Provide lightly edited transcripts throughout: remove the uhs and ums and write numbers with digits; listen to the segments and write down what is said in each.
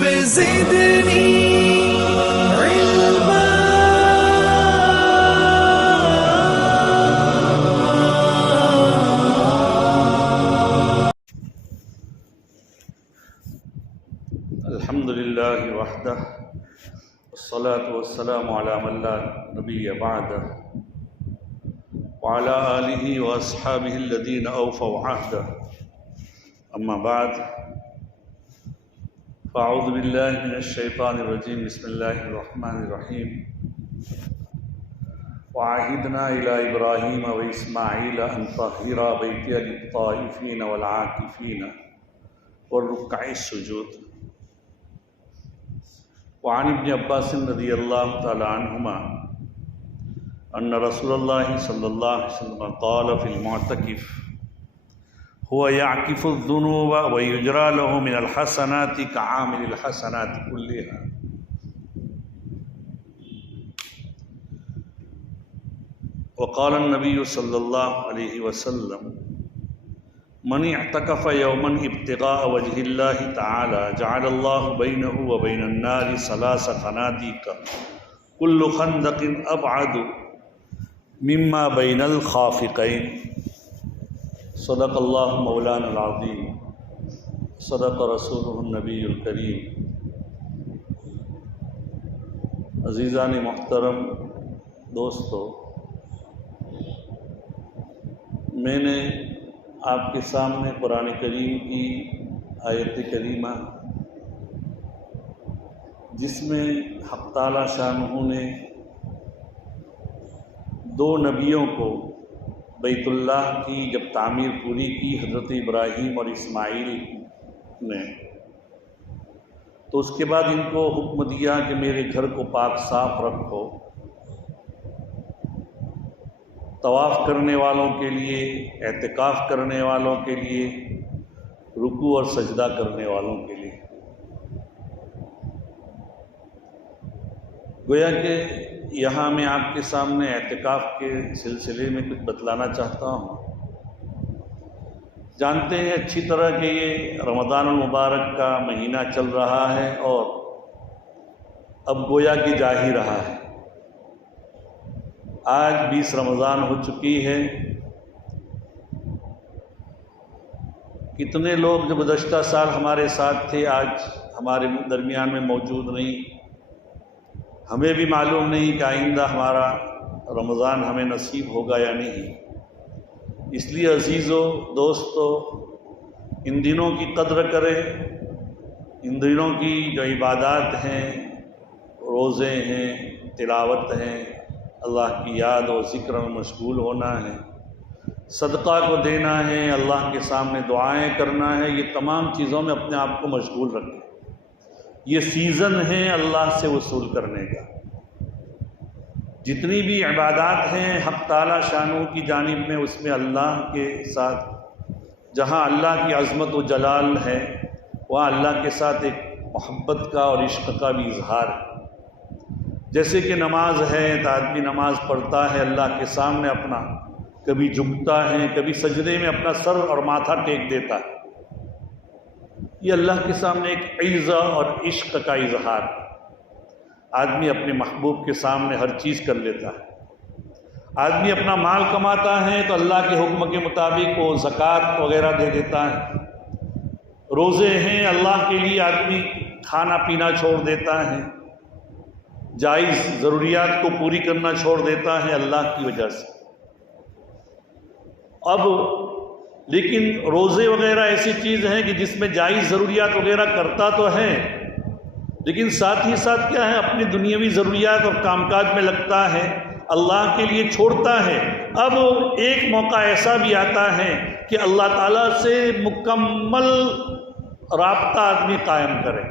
رب زدني علما الحمد لله وحده والصلاة والسلام على من لا نبي بعده وعلى آله وأصحابه الذين أوفوا عهده أما بعد فأعوذ بالله من الشيطان الرجيم بسم الله الرحمن الرحيم وعهدنا إلى إبراهيم وإسماعيل أن طهرا بيتي للطائفين والعاكفين والركع السجود وعن ابن عباس رضی اللہ تعالی عنہما ان رسول اللہ صلی اللہ علیہ وسلم قال فی المعتکف هو يعكف الذنوب ويجرى له من الحسنات كعامل الحسنات كلها. وقال النبي صلى الله عليه وسلم من اعتكف يوما ابتغاء وجه الله تعالى جعل الله بينه وبين النار 3 خنادق كل خندق أبعد مما بين الخافقين. صدق الله مولانا العظيم صدق رسوله النبي الكريم. عزیزان محترم دوستو، میں نے آپ کے سامنے قرآن کریم کی آیت کریمہ جس میں حق تعالی شانہ نے 2 نبیوں کو بیت اللہ کی جب تعمیر پوری کی، حضرت ابراہیم اور اسماعیل نے، تو اس کے بعد ان کو حکم دیا کہ میرے گھر کو پاک صاف رکھو، طواف کرنے والوں کے لیے، اعتکاف کرنے والوں کے لیے، رکوع اور سجدہ کرنے والوں کے لیے. گویا کہ یہاں میں آپ کے سامنے اعتکاف کے سلسلے میں کچھ بتلانا چاہتا ہوں. جانتے ہیں اچھی طرح کہ یہ رمضان المبارک کا مہینہ چل رہا ہے اور اب گویا کہ جا ہی رہا ہے. آج 20 رمضان ہو چکی ہے. کتنے لوگ جو گزشتہ سال ہمارے ساتھ تھے آج ہمارے درمیان میں موجود نہیں. ہمیں بھی معلوم نہیں کہ آئندہ ہمارا رمضان ہمیں نصیب ہوگا یا نہیں. اس لیے عزیزو دوستو، ان دنوں کی قدر کریں. ان دنوں کی جو عبادات ہیں، روزے ہیں، تلاوت ہیں، اللہ کی یاد و ذکر میں مشغول ہونا ہے، صدقہ کو دینا ہے، اللہ کے سامنے دعائیں کرنا ہے، یہ تمام چیزوں میں اپنے آپ کو مشغول رکھیں. یہ سیزن ہے اللہ سے وصول کرنے کا. جتنی بھی عبادات ہیں حق تعالی شانہ کی جانب میں، اس میں اللہ کے ساتھ جہاں اللہ کی عظمت و جلال ہے، وہاں اللہ کے ساتھ ایک محبت کا اور عشق کا بھی اظہار ہے. جیسے کہ نماز ہے تو آدمی نماز پڑھتا ہے، اللہ کے سامنے اپنا کبھی جھکتا ہے، کبھی سجدے میں اپنا سر اور ماتھا ٹیک دیتا ہے. یہ اللہ کے سامنے ایک عزہ اور عشق کا اظہار. آدمی اپنے محبوب کے سامنے ہر چیز کر لیتا ہے. آدمی اپنا مال کماتا ہے تو اللہ کے حکم کے مطابق وہ زکوٰۃ وغیرہ دے دیتا ہے. روزے ہیں، اللہ کے لیے آدمی کھانا پینا چھوڑ دیتا ہے، جائز ضروریات کو پوری کرنا چھوڑ دیتا ہے اللہ کی وجہ سے. اب لیکن روزے وغیرہ ایسی چیز ہیں کہ جس میں جائز ضروریات وغیرہ کرتا تو ہے، لیکن ساتھ ہی ساتھ کیا ہے، اپنی دنیاوی ضروریات اور کام کاج میں لگتا ہے، اللہ کے لیے چھوڑتا ہے. اب ایک موقع ایسا بھی آتا ہے کہ اللہ تعالیٰ سے مکمل رابطہ آدمی قائم کرے.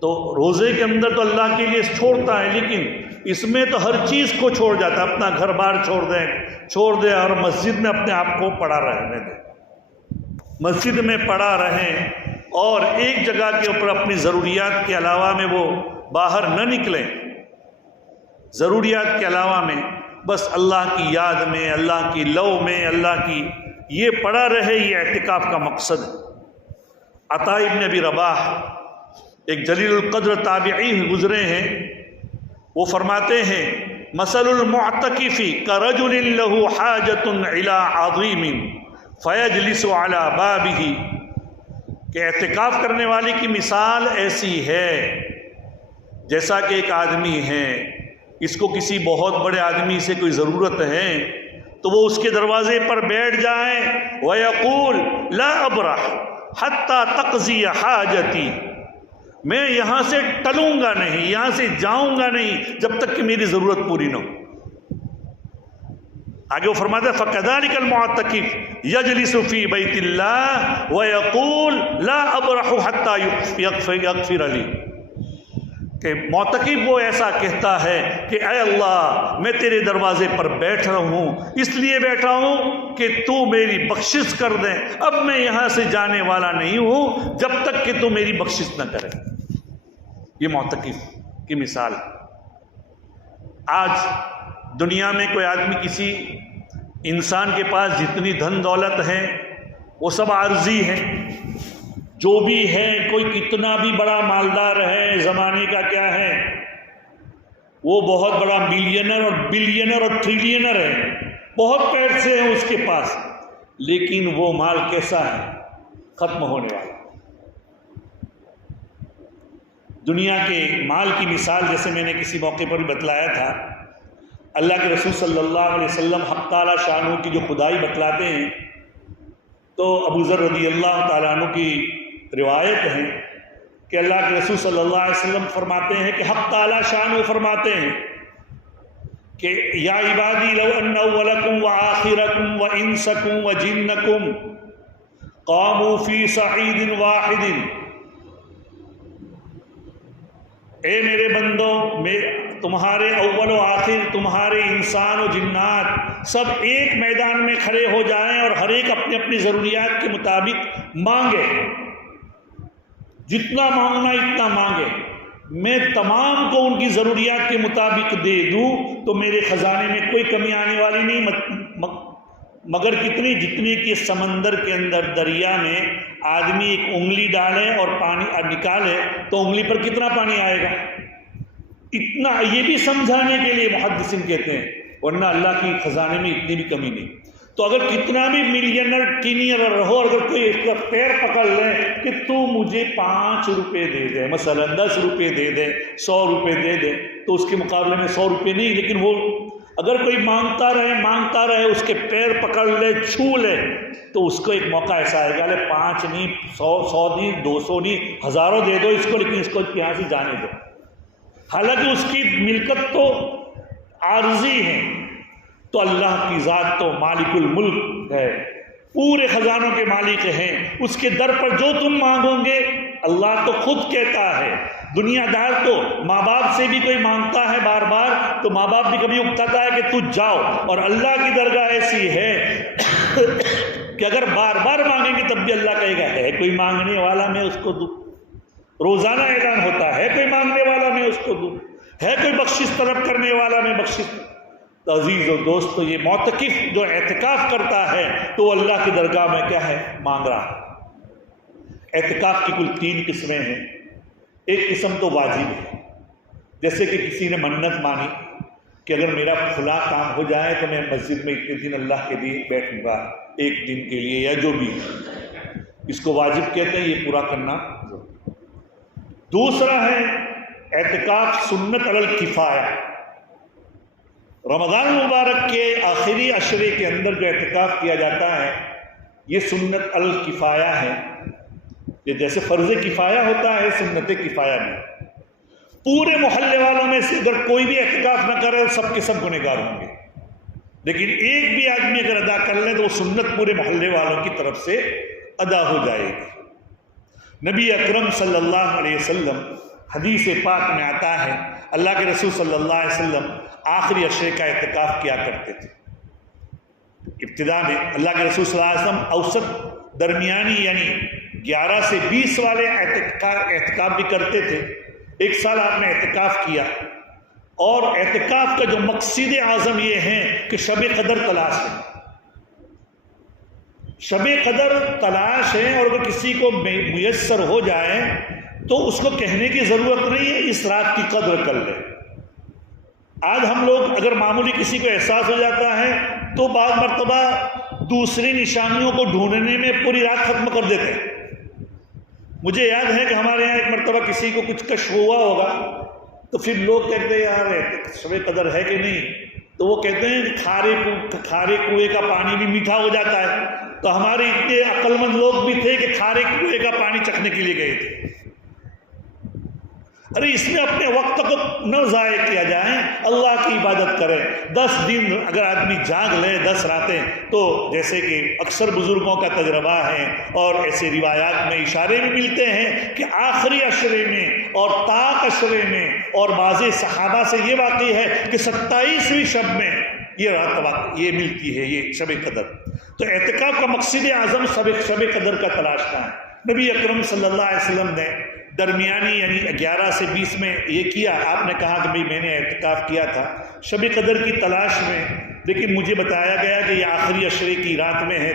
تو روزے کے اندر تو اللہ کے لیے چھوڑتا ہے، لیکن اس میں تو ہر چیز کو چھوڑ جاتا ہے. اپنا گھر بار چھوڑ دے اور مسجد میں اپنے آپ کو پڑا رہنے دے. مسجد میں پڑا رہیں اور ایک جگہ کے اوپر اپنی ضروریات کے علاوہ میں وہ باہر نہ نکلیں. ضروریات کے علاوہ میں بس اللہ کی یاد میں، اللہ کی لو میں، اللہ کی یہ پڑا رہے، یہ اعتکاف کا مقصد ہے. عطا ابن ابی رباح ایک جلیل القدر تابعی گزرے ہیں، وہ فرماتے ہیں مثل المعتکف کرجل له حاجۃ الی عظیم فیجلس علی بابہ، کہ اعتکاف کرنے والے کی مثال ایسی ہے جیسا کہ ایک آدمی ہے، اس کو کسی بہت بڑے آدمی سے کوئی ضرورت ہے تو وہ اس کے دروازے پر بیٹھ جائیں، وَيَقُولُ لَا أَبْرَحُ حَتَّى تَقْضِيَ حَاجَتِي، میں یہاں سے ٹلوں گا نہیں، یہاں سے جاؤں گا نہیں جب تک کہ میری ضرورت پوری نہ ہو۔ آگے وہ فرماتا ہے فَكَذَلِكَ الْمُعْتَكِفُ يَجْلِسُ فِي بَيْتِ اللَّهِ وَيَقُولُ لَا أَبْرَحُ حَتَّى يَغْفِرَ لِي، کہ معتکف وہ ایسا کہتا ہے کہ اے اللہ میں تیرے دروازے پر بیٹھ رہا ہوں، اس لیے بیٹھا ہوں کہ تو میری بخشش کر دے، اب میں یہاں سے جانے والا نہیں ہوں جب تک کہ تو میری بخشش نہ کرے۔ یہ معتکف کی مثال۔ آج دنیا میں کوئی آدمی کسی انسان کے پاس جتنی دھن دولت ہے وہ سب عارضی ہے، جو بھی ہے کوئی کتنا بھی بڑا مالدار ہے، زمانے کا کیا ہے، وہ بہت بڑا ملینر اور بلینر اور ٹریلینر ہے، بہت پیسے ہیں اس کے پاس، لیکن وہ مال کیسا ہے؟ ختم ہونے والا۔ دنیا کے مال کی مثال جیسے میں نے کسی موقع پر بھی بتلایا تھا، اللہ کے رسول صلی اللہ علیہ وسلم حق تعالی شانہ کی جو خدائی بتلاتے ہیں تو ابو ذر رضی اللہ تعالیٰ عنہ کی روایت ہے کہ اللہ کے رسول صلی اللہ علیہ وسلم فرماتے ہیں کہ حق تعالی شانہ فرماتے ہیں کہ یا عبادی لو ان اولکم وآخرکم وانسکم وجنکم قاموا فی صعید واحد، اے میرے بندوں، تمہارے اول و آخر، تمہارے انسان و جنات سب ایک میدان میں کھڑے ہو جائیں اور ہر ایک اپنی اپنی ضروریات کے مطابق مانگے، جتنا مانگنا اتنا مانگے، میں تمام کو ان کی ضروریات کے مطابق دے دوں تو میرے خزانے میں کوئی کمی آنے والی نہیں، مگر جتنی کہ سمندر کے اندر دریا میں آدمی ایک انگلی ڈالے اور پانی نکالے تو انگلی پر کتنا پانی آئے گا، اتنا، یہ بھی سمجھانے کے لیے محدثین کہتے ہیں، ورنہ اللہ کی خزانے میں اتنی بھی کمی نہیں۔ تو اگر کتنا بھی ملینر ٹینئر رہو، اگر کوئی اس کا پیر پکڑ لے کہ تو مجھے 5 روپے دے دے، مثلا 10 روپے دے دے، 100 روپے دے دے، تو اس کے مقابلے میں 100 روپے نہیں، لیکن وہ اگر کوئی مانگتا رہے اس کے پیر پکڑ لے، چھو لے، تو اس کو ایک موقع ایسا آئے گا، 5 نہیں، 100 نہیں، 200 نہیں، ہزاروں دے دو اس کو، لیکن اس کو یہاں سے جانے دو، حالانکہ اس کی ملکت تو عارضی ہے۔ تو اللہ کی ذات تو مالک الملک ہے، پورے خزانوں کے مالک ہیں، اس کے در پر جو تم مانگو گے اللہ تو خود کہتا ہے۔ دنیا دار تو ماں باپ سے بھی کوئی مانگتا ہے بار بار تو ماں باپ بھی کبھی اکتاتا ہے کہ تو جاؤ، اور اللہ کی درگاہ ایسی ہے کہ اگر بار بار مانگیں گے تب بھی اللہ کہے گا ہے کوئی مانگنے والا میں اس کو دوں، روزانہ اعلان ہوتا ہے کوئی مانگنے والا میں اس کو دوں، ہے کوئی بخشش طلب کرنے والا میں بخشش۔ تو عزیز و دوستو، یہ معتکف جو اعتکاف کرتا ہے تو وہ اللہ کی درگاہ میں کیا ہے؟ مانگ رہا ہے۔ اعتکاف کی کل 3 قسمیں ہیں۔ ایک قسم تو واجب ہے، جیسے کہ کسی نے منت مانی کہ اگر میرا فلاں کام ہو جائے تو میں مسجد میں اتنے دن اللہ کے لیے بیٹھوں گا، 1 دن کے لیے یا جو بھی، اس کو واجب کہتے ہیں، یہ پورا کرنا۔ دوسرا ہے اعتکاف سنت علی الکفایہ، رمضان المبارک کے آخری عشرے کے اندر جو اعتکاف کیا جاتا ہے یہ سنت علی الکفایہ ہے، یہ جیسے فرض کفایہ ہوتا ہے سنت کفایہ میں۔ پورے محلے والوں میں سے اگر کوئی بھی اعتکاف نہ کرے سب کے سب گنہگار ہوں گے، لیکن ایک بھی آدمی اگر ادا کر لے تو وہ سنت پورے محلے والوں کی طرف سے ادا ہو جائے گی۔ نبی اکرم صلی اللہ علیہ وسلم حدیث پاک میں آتا ہے اللہ کے رسول صلی اللہ علیہ وسلم آخری عشرے کا اعتکاف کیا کرتے تھے۔ ابتدا میں اللہ کے رسول صلی اللہ علیہ وسلم اوسط درمیانی یعنی 11 سے 20 والے اعتکاف بھی کرتے تھے۔ 1 سال آپ نے اعتکاف کیا، اور اعتکاف کا جو مقصد اعظم یہ ہے کہ شب قدر تلاش ہے۔ شب قدر تلاش ہے، اور اگر کسی کو میسر ہو جائے تو اس کو کہنے کی ضرورت نہیں ہے اس رات کی قدر کر لے۔ آج ہم لوگ اگر معمولی کسی کو احساس ہو جاتا ہے تو بعض مرتبہ دوسری نشانیوں کو ڈھونڈنے میں پوری رات ختم کر دیتے ہیں۔ مجھے یاد ہے کہ ہمارے یہاں ایک مرتبہ کسی کو کچھ کشف ہوا ہوگا تو پھر لوگ کہتے ہیں یار شب قدر ہے کہ نہیں، تو وہ کہتے ہیں کہ کھارے کنویں کا پانی بھی میٹھا ہو جاتا ہے۔ تو ہمارے اتنے عقل مند لوگ بھی تھے کہ کھارے کنویں کا پانی چکھنے کے لیے گئے تھے۔ ارے اس میں اپنے وقت کو نہ ضائع کیا جائے، اللہ کی عبادت کریں۔ 10 دن اگر آدمی جاگ لے، 10 راتیں، تو جیسے کہ اکثر بزرگوں کا تجربہ ہے اور ایسے روایات میں اشارے بھی ملتے ہیں کہ آخری عشرے میں اور طاق عشرے میں، اور بعض صحابہ سے یہ واقع ہے کہ 27ویں شب میں یہ رات یہ ملتی ہے، یہ شب قدر۔ تو اعتکاف کا مقصد اعظم شب قدر کا تلاش کا ہے۔ نبی اکرم صلی اللہ علیہ وسلم نے درمیانی یعنی 11 سے 20 میں یہ کیا۔ آپ نے کہا کہ میں نے اعتکاف کیا تھا شب قدر کی تلاش میں، لیکن مجھے بتایا گیا کہ یہ آخری عشرے کی رات میں ہے،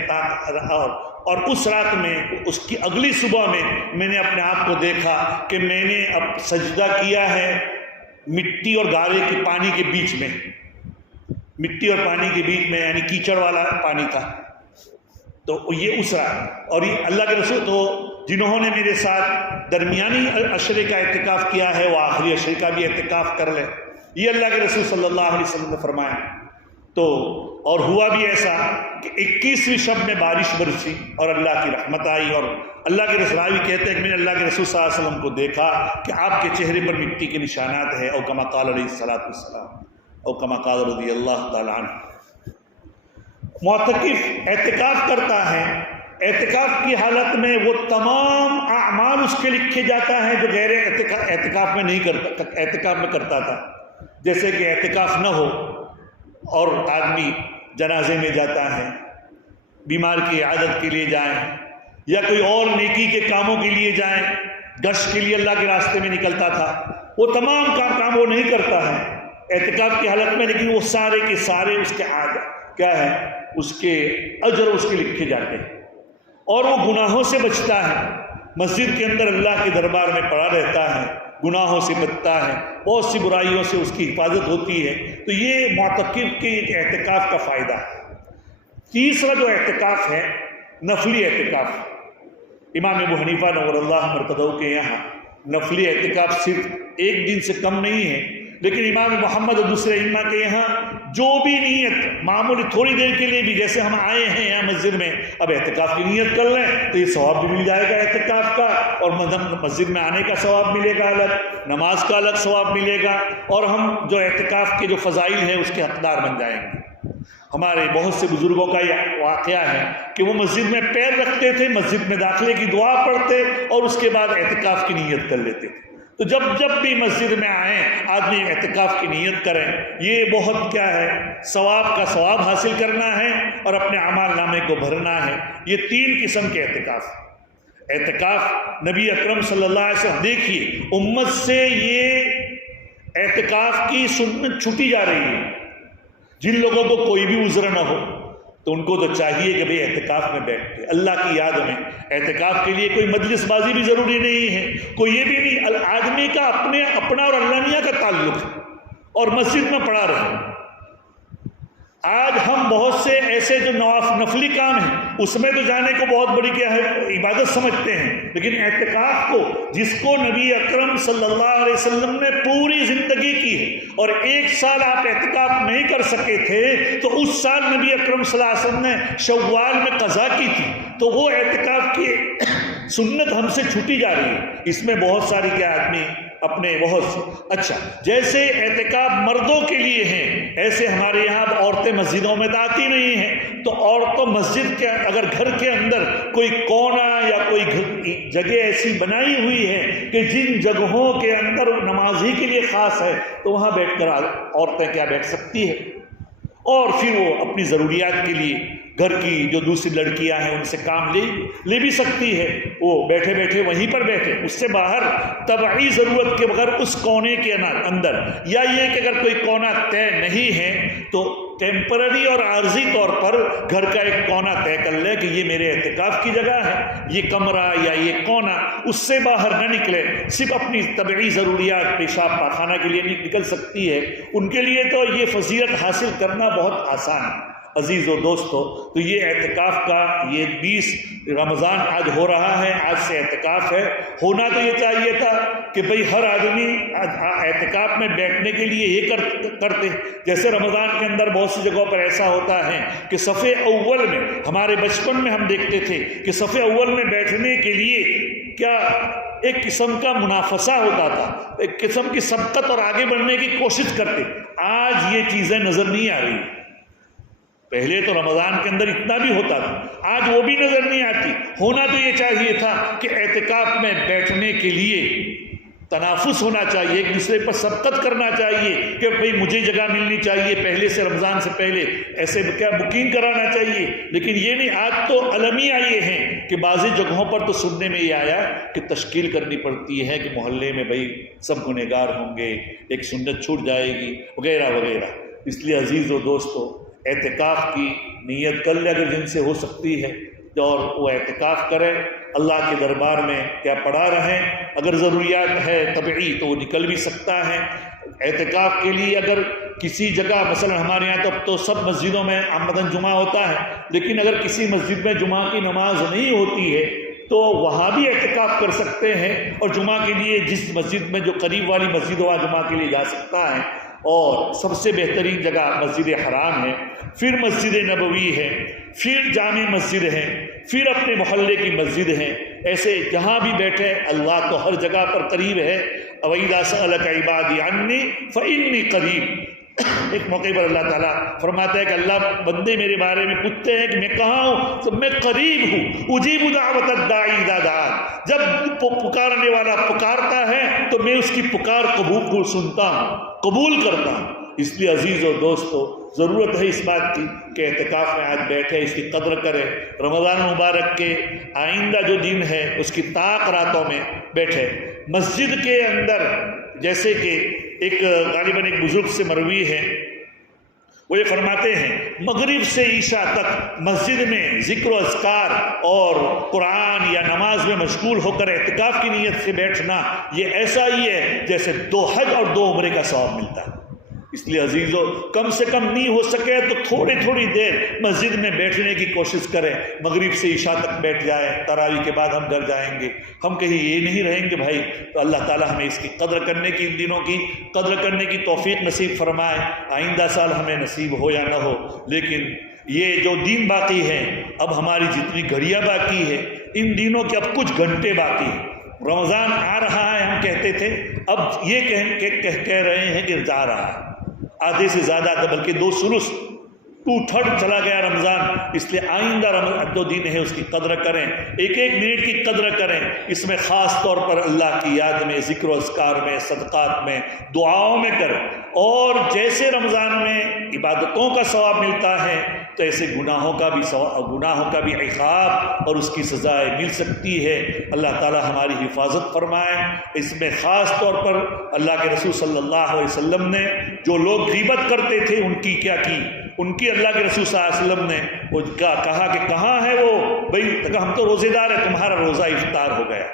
اور اس رات میں، اس کی اگلی صبح میں نے اپنے آپ کو دیکھا کہ میں نے اب سجدہ کیا ہے مٹی اور گارے کے پانی کے بیچ میں، مٹی اور پانی کے بیچ میں، یعنی کیچڑ والا پانی تھا۔ تو یہ اس رات، اور یہ اللہ کے رسول تو جنہوں نے میرے ساتھ درمیانی عشرے کا اعتکاف کیا ہے وہ آخری عشرے کا بھی اعتکاف کر لے، یہ اللہ کے رسول صلی اللہ علیہ وسلم نے فرمایا۔ تو اور ہوا بھی ایسا کہ 21ویں شب میں بارش برسی اور اللہ کی رحمت آئی، اور اللہ کے رسول راوی کہتے ہیں کہ میں نے اللہ کے رسول صلی اللہ علیہ وسلم کو دیکھا کہ آپ کے چہرے پر مٹی کے نشانات ہیں، او کما قال علیہ الصلوۃ والسلام، او کما قال رضی اللہ تعالی عنہ۔ معتکف اعتکاف کرتا ہے، اعتکاف کی حالت میں وہ تمام اعمال اس کے لکھے جاتا ہے جو غیر اعتکاف میں نہیں کرتا، اعتکاف میں کرتا تھا۔ جیسے کہ اعتکاف نہ ہو اور آدمی جنازے میں جاتا ہے، بیمار کی عیادت کے لیے جائیں، یا کوئی اور نیکی کے کاموں کے لیے جائیں، گشت کے لیے اللہ کے راستے میں نکلتا تھا، وہ تمام کام وہ نہیں کرتا ہے اعتکاف کی حالت میں، لیکن وہ سارے کے سارے اس کے کیا ہے، اس کے اجر اس کے لکھے جاتے ہیں، اور وہ گناہوں سے بچتا ہے، مسجد کے اندر اللہ کے دربار میں پڑا رہتا ہے، گناہوں سے بچتا ہے، بہت سی برائیوں سے اس کی حفاظت ہوتی ہے۔ تو یہ معتکف کے ایک اعتکاف کا فائدہ ہے۔ تیسرا جو اعتکاف ہے نفلی اعتکاف، امام ابو حنیفہ نور اللہ مرتضی کے یہاں نفلی اعتکاف صرف 1 دن سے کم نہیں ہے، لیکن امام محمد اور دوسرے ائمہ کے یہاں جو بھی نیت معمولی تھوڑی دیر کے لیے بھی، جیسے ہم آئے ہیں یہاں مسجد میں، اب اعتکاف کی نیت کر لیں تو یہ ثواب بھی مل جائے گا اعتکاف کا، اور مسجد میں آنے کا ثواب ملے گا الگ، نماز کا الگ ثواب ملے گا، اور ہم جو اعتکاف کے جو فضائل ہیں اس کے حقدار بن جائیں گے۔ ہمارے بہت سے بزرگوں کا یہ واقعہ ہے کہ وہ مسجد میں پیر رکھتے تھے، مسجد میں داخلے کی دعا پڑھتے اور اس کے بعد اعتکاف کی نیت کر لیتے تھے۔ تو جب بھی مسجد میں آئیں آدمی اعتکاف کی نیت کریں، یہ بہت کیا ہے، ثواب کا ثواب حاصل کرنا ہے اور اپنے اعمال نامے کو بھرنا ہے۔ یہ 3 قسم کے اعتکاف نبی اکرم صلی اللہ علیہ وسلم، دیکھیے امت سے یہ اعتکاف کی سنت چھوٹی جا رہی ہے۔ جن لوگوں کو کوئی بھی عذر نہ ہو تو ان کو تو چاہیے کہ بھئی اعتکاف میں بیٹھ کے اللہ کی یاد میں، اعتکاف کے لیے کوئی مجلس بازی بھی ضروری نہیں ہے، کوئی یہ بھی نہیں، آدمی کا اپنا اور اللہ میاں کا تعلق ہے، اور مسجد میں پڑا رہے۔ آج ہم بہت سے ایسے جو نفلی کام ہیں اس میں تو جانے کو بہت بڑی کیا ہے عبادت سمجھتے ہیں، لیکن اعتکاف کو جس کو نبی اکرم صلی اللہ علیہ وسلم نے پوری زندگی کی ہے، اور 1 سال آپ اعتکاف نہیں کر سکے تھے تو اس سال نبی اکرم صلی اللہ علیہ وسلم نے شوال میں قضا کی تھی، تو وہ اعتکاف کی سنت ہم سے چھوٹی جا رہی ہے۔ اس میں بہت ساری کیا آدمی اپنے بہت اچھا، جیسے اعتکاف مردوں کے لیے ہیں ایسے ہمارے یہاں عورتیں مسجدوں میں آتی نہیں ہیں، تو عورتوں مسجد کے اگر گھر کے اندر کوئی کونا یا کوئی جگہ ایسی بنائی ہوئی ہے کہ جن جگہوں کے اندر نماز ہی کے لیے خاص ہے تو وہاں بیٹھ کر عورتیں کیا بیٹھ سکتی ہے، اور پھر وہ اپنی ضروریات کے لیے گھر کی جو دوسری لڑکیاں ہیں ان سے کام لے بھی سکتی ہے، وہ بیٹھے بیٹھے وہیں پر بیٹھے، اس سے باہر طبعی ضرورت کے بغیر اس کونے کے اندر، یا یہ کہ اگر کوئی کونا طے نہیں ہے تو ٹیمپرری اور عارضی طور پر گھر کا ایک کونا طے کر لے کہ یہ میرے اعتکاف کی جگہ ہے، یہ کمرہ یا یہ کونا، اس سے باہر نہ نکلے، صرف اپنی طبعی ضروریات پیشاب پاخانہ کے لیے نکل سکتی ہے، ان کے لیے تو یہ فضیلت حاصل کرنا بہت آسان ہے۔ عزیز و دوستو، تو یہ اعتکاف کا یہ 20 رمضان آج ہو رہا ہے، آج سے اعتکاف ہے۔ ہونا تو یہ چاہیے تھا کہ بھئی ہر آدمی اعتکاف میں بیٹھنے کے لیے یہ کرتے، جیسے رمضان کے اندر بہت سی جگہوں پر ایسا ہوتا ہے کہ صف اول میں، ہمارے بچپن میں ہم دیکھتے تھے کہ صف اول میں بیٹھنے کے لیے کیا ایک قسم کا منافسہ ہوتا تھا، ایک قسم کی سبقت اور آگے بڑھنے کی کوشش کرتے۔ آج یہ چیزیں نظر نہیں آ رہی۔ پہلے تو رمضان کے اندر اتنا بھی ہوتا تھا، آج وہ بھی نظر نہیں آتی۔ ہونا تو یہ چاہیے تھا کہ اعتکاف میں بیٹھنے کے لیے تنافس ہونا چاہیے، ایک دوسرے پر سبقت کرنا چاہیے کہ بھئی مجھے جگہ ملنی چاہیے پہلے سے، رمضان سے پہلے ایسے کیا بکنگ کرانا چاہیے۔ لیکن یہ نہیں، آج تو المیہ یہ ہیں کہ بعضی جگہوں پر تو سننے میں یہ آیا کہ تشکیل کرنی پڑتی ہے کہ محلے میں بھئی سب گنہگار ہوں گے، ایک سنت چھوٹ جائے گی وغیرہ وغیرہ۔ اس لیے عزیز و دوستو، اعتکاف کی نیت کر لے اگر جن سے ہو سکتی ہے، اور وہ اعتکاف کرے، اللہ کے دربار میں کیا پڑا رہیں۔ اگر ضروریات ہے طبعی تو وہ نکل بھی سکتا ہے۔ اعتکاف کے لیے اگر کسی جگہ، مثلا ہمارے یہاں تو سب مسجدوں میں آمدن جمعہ ہوتا ہے، لیکن اگر کسی مسجد میں جمعہ کی نماز نہیں ہوتی ہے تو وہاں بھی اعتکاف کر سکتے ہیں، اور جمعہ کے لیے جس مسجد میں جو قریب والی مسجد ہو وہاں جمعہ کے لیے جا سکتا ہے۔ اور سب سے بہترین جگہ مسجد حرام ہے، پھر مسجد نبوی ہے، پھر جامع مسجد ہے، پھر اپنے محلے کی مسجد ہے۔ ایسے جہاں بھی بیٹھے، اللہ تو ہر جگہ پر قریب ہے۔ وَإِذَا سَأَلَكَ عِبَادِي عَنِّي فَإِنِّي قَرِيب۔ ایک موقع پر اللہ تعالیٰ فرماتا ہے کہ اللہ بندے میرے بارے میں پوچھتے ہیں کہ میں کہاں ہوں، تو میں قریب ہوں۔ اجیب دعوت الداعی اذا دعان، جب پکارنے والا پکارتا ہے تو میں اس کی پکار قبول سنتا ہوں، قبول کرتا ہوں۔ اس لیے عزیز و دوستو، ضرورت ہے اس بات کی کہ اعتکاف میں آج بیٹھے، اس کی قدر کریں۔ رمضان مبارک کے آئندہ جو دن ہے اس کی طاق راتوں میں بیٹھے۔ مسجد کے اندر جیسے کہ ایک غالباً ایک بزرگ سے مروی ہے، وہ یہ فرماتے ہیں مغرب سے عشاء تک مسجد میں ذکر و اذکار اور قرآن یا نماز میں مشغول ہو کر اعتکاف کی نیت سے بیٹھنا، یہ ایسا ہی ہے جیسے 2 حج اور 2 عمرے کا ثواب ملتا ہے۔ اس لیے عزیزو، کم سے کم نہیں ہو سکے تو تھوڑی تھوڑی دیر مسجد میں بیٹھنے کی کوشش کریں۔ مغرب سے عشاء تک بیٹھ جائیں، تراویح کے بعد ہم گھر جائیں گے، ہم کہیں یہ نہیں رہیں گے بھائی۔ تو اللہ تعالیٰ ہمیں اس کی قدر کرنے کی، ان دنوں کی قدر کرنے کی توفیق نصیب فرمائے۔ آئندہ سال ہمیں نصیب ہو یا نہ ہو، لیکن یہ جو دن باقی ہے، اب ہماری جتنی گھڑیاں باقی ہے، ان دنوں کے اب کچھ گھنٹے باقی ہیں۔ رمضان آ رہا ہے، ہم کہتے تھے، اب یہ کہہ رہے ہیں کہ جا رہا ہے، آدھے سے زیادہ تھا، بلکہ 2/3 2/3 چلا گیا رمضان۔ اس لیے آئندہ جو دن ہے اس کی قدر کریں، ایک ایک منٹ کی قدر کریں۔ اس میں خاص طور پر اللہ کی یاد میں، ذکر و اذکار میں، صدقات میں، دعاؤں میں کریں۔ اور جیسے رمضان میں عبادتوں کا ثواب ملتا ہے تو ایسے گناہوں کا بھی عقاب اور اس کی سزائے مل سکتی ہے۔ اللہ تعالی ہماری حفاظت فرمائے۔ اس میں خاص طور پر اللہ کے رسول صلی اللہ علیہ وسلم نے جو لوگ غیبت کرتے تھے ان کی کیا کی، ان کی اللہ کے رسول صلی اللہ علیہ وسلم نے وہ کہا کہ کہاں ہے وہ، بھئی ہم تو روزے دار ہیں، تمہارا روزہ افطار ہو گیا۔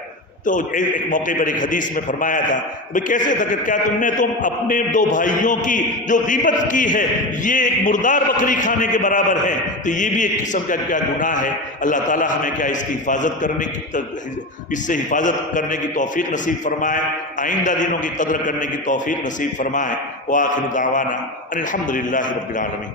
تو ایک موقع پر ایک حدیث میں فرمایا تھا بھئی کیسے تھا کہ کیا تم اپنے 2 بھائیوں کی جو غیبت کی ہے یہ ایک مردار بکری کھانے کے برابر ہے؟ تو یہ بھی ایک قسم کا کیا گناہ ہے۔ اللہ تعالی ہمیں کیا اس کی حفاظت کرنے کی، اس سے حفاظت کرنے کی توفیق نصیب فرمائے، آئندہ دنوں کی قدر کرنے کی توفیق نصیب فرمائے۔ وآخر دعوانا ان الحمد للہ رب العالمین۔